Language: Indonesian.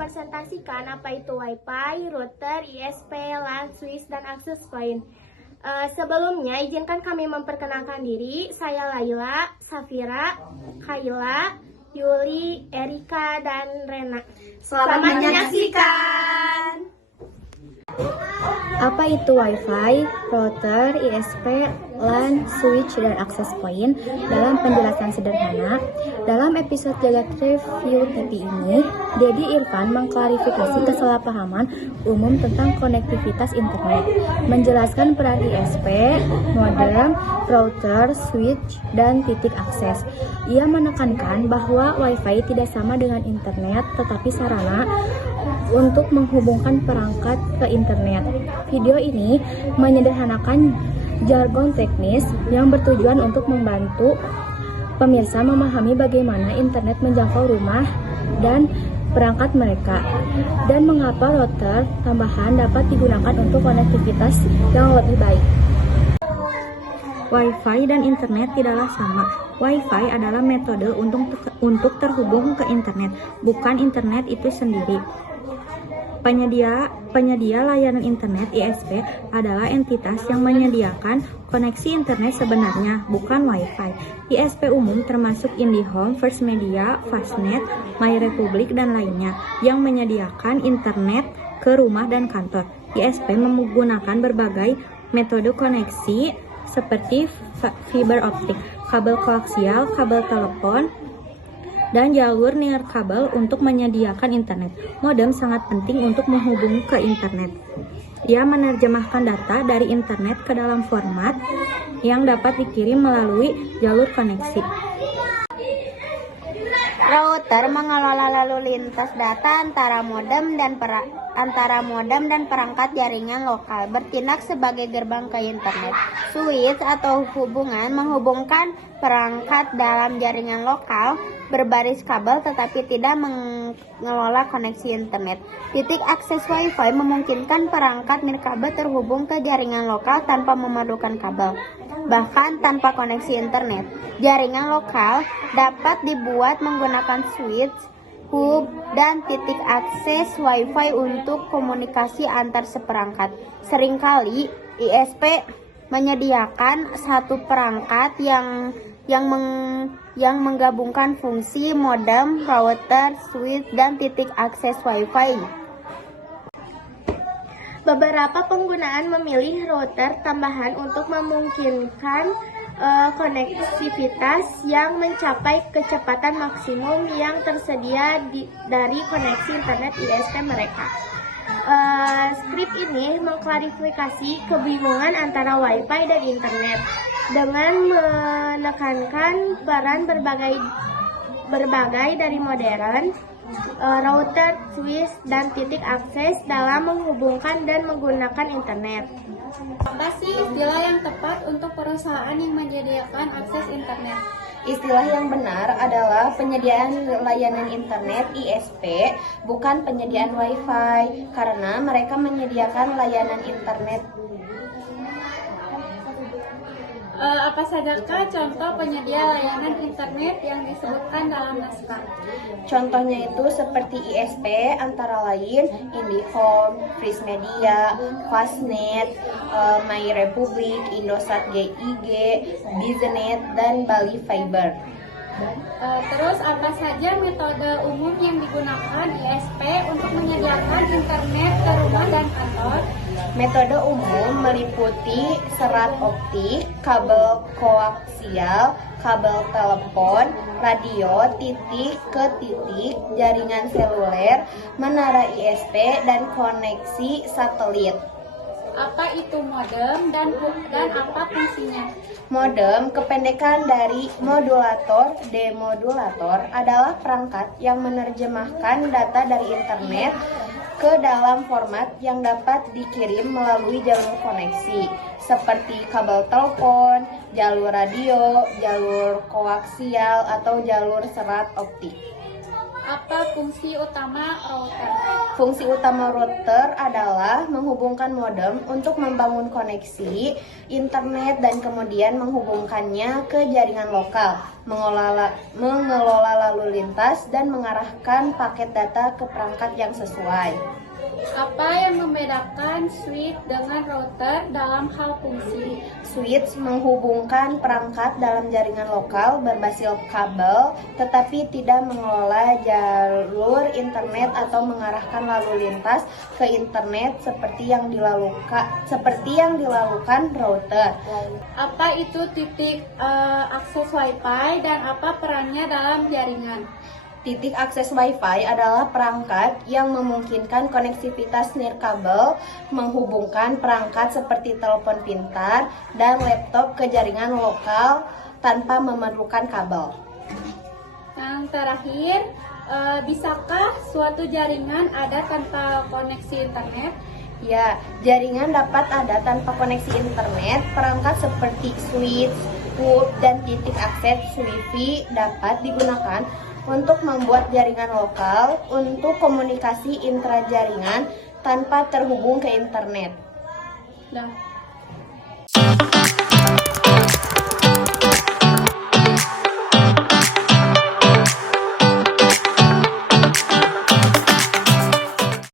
mempresentasikan apa itu Wi-Fi, router, ISP, LAN, switch, dan access point. Sebelumnya, izinkan kami memperkenalkan diri. Saya Laila, Safira, Kayla, Yuli, Erika, dan Rena. Selamat menyaksikan! Apa itu Wi-Fi, router, ISP, LAN, switch, dan access point? Dalam penjelasan sederhana, dalam episode Jagat Review TV ini, Dedi Irfan mengklarifikasi kesalahpahaman umum tentang konektivitas internet, menjelaskan peran ISP, modem, router, switch, dan titik akses. Ia menekankan bahwa Wi-Fi tidak sama dengan internet, tetapi sarana untuk menghubungkan perangkat ke internet. Video ini menyederhanakan jargon teknis yang bertujuan untuk membantu pemirsa memahami bagaimana internet menjangkau rumah dan perangkat mereka, dan mengapa router tambahan dapat digunakan untuk konektivitas yang lebih baik. Wi-Fi dan internet tidaklah sama. Wi-Fi adalah metode untuk terhubung ke internet, bukan internet itu sendiri. Penyedia layanan internet ISP adalah entitas yang menyediakan koneksi internet sebenarnya, bukan Wi-Fi. ISP umum termasuk IndiHome, First Media, Fastnet, MyRepublic, dan lainnya yang menyediakan internet ke rumah dan kantor. ISP menggunakan berbagai metode koneksi seperti fiber optik, kabel koaksial, kabel telepon, dan jalur nirkabel untuk menyediakan internet. Modem sangat penting untuk menghubungi ke internet. Ia menerjemahkan data dari internet ke dalam format yang dapat dikirim melalui jalur koneksi. Router mengelola lalu lintas data antara modem dan perangkat jaringan lokal, bertindak sebagai gerbang ke internet. Switch atau hubungan menghubungkan perangkat dalam jaringan lokal berbaris kabel tetapi tidak mengelola koneksi internet. Titik akses Wi-Fi memungkinkan perangkat nirkabel terhubung ke jaringan lokal tanpa memerlukan kabel, bahkan tanpa koneksi internet. Jaringan lokal dapat dibuat menggunakan switch, hub, dan titik akses Wi-Fi untuk komunikasi antar seperangkat. Seringkali ISP menyediakan satu perangkat yang menggabungkan fungsi modem, router, switch, dan titik akses Wi-Fi. Beberapa penggunaan memilih router tambahan untuk memungkinkan konektivitas yang mencapai kecepatan maksimum yang tersedia dari koneksi internet ISP mereka. Skrip ini mengklarifikasi kebingungan antara Wi-Fi dan internet dengan menekankan peran berbagai dari modern, router, switch, dan titik akses dalam menghubungkan dan menggunakan internet. Apa sih istilah yang tepat untuk perusahaan yang menyediakan akses internet? Istilah yang benar adalah penyediaan layanan internet ISP, bukan penyediaan Wi-Fi, karena mereka menyediakan layanan internet. Apa sajakah contoh penyedia layanan internet yang disebutkan dalam naskah? Contohnya itu seperti ISP antara lain IndiHome, First Media, Fastnet, MyRepublic, Indosat GIG, Biznet, dan Bali Fiber. Terus apa saja metode umum yang digunakan ISP untuk menyediakan internet ke rumah dan kantor? Metode umum meliputi serat optik, kabel koaksial, kabel telepon, radio, titik ke titik, jaringan seluler, menara ISP, dan koneksi satelit. Apa itu modem dan apa fungsinya? Modem, kependekan dari modulator, demodulator, adalah perangkat yang menerjemahkan data dari internet ke dalam format yang dapat dikirim melalui jalur koneksi, seperti kabel telepon, jalur radio, jalur koaksial, atau jalur serat optik. Apa fungsi utama router? Fungsi utama router adalah menghubungkan modem untuk membangun koneksi internet dan kemudian menghubungkannya ke jaringan lokal, mengelola lalu lintas, dan mengarahkan paket data ke perangkat yang sesuai. Apa yang membedakan switch dengan router dalam hal fungsi? Switch menghubungkan perangkat dalam jaringan lokal berbasis kabel, tetapi tidak mengelola jalur internet atau mengarahkan lalu lintas ke internet seperti yang dilakukan router. Apa itu titik akses Wi-Fi dan apa perannya dalam jaringan? Titik akses Wi-Fi adalah perangkat yang memungkinkan konektivitas nirkabel menghubungkan perangkat seperti telepon pintar dan laptop ke jaringan lokal tanpa memerlukan kabel. Yang terakhir, bisakah suatu jaringan ada tanpa koneksi internet? Ya, jaringan dapat ada tanpa koneksi internet. Perangkat seperti switch, hub, dan titik akses Wi-Fi dapat digunakan untuk membuat jaringan lokal untuk komunikasi intrajaringan tanpa terhubung ke internet. Nah,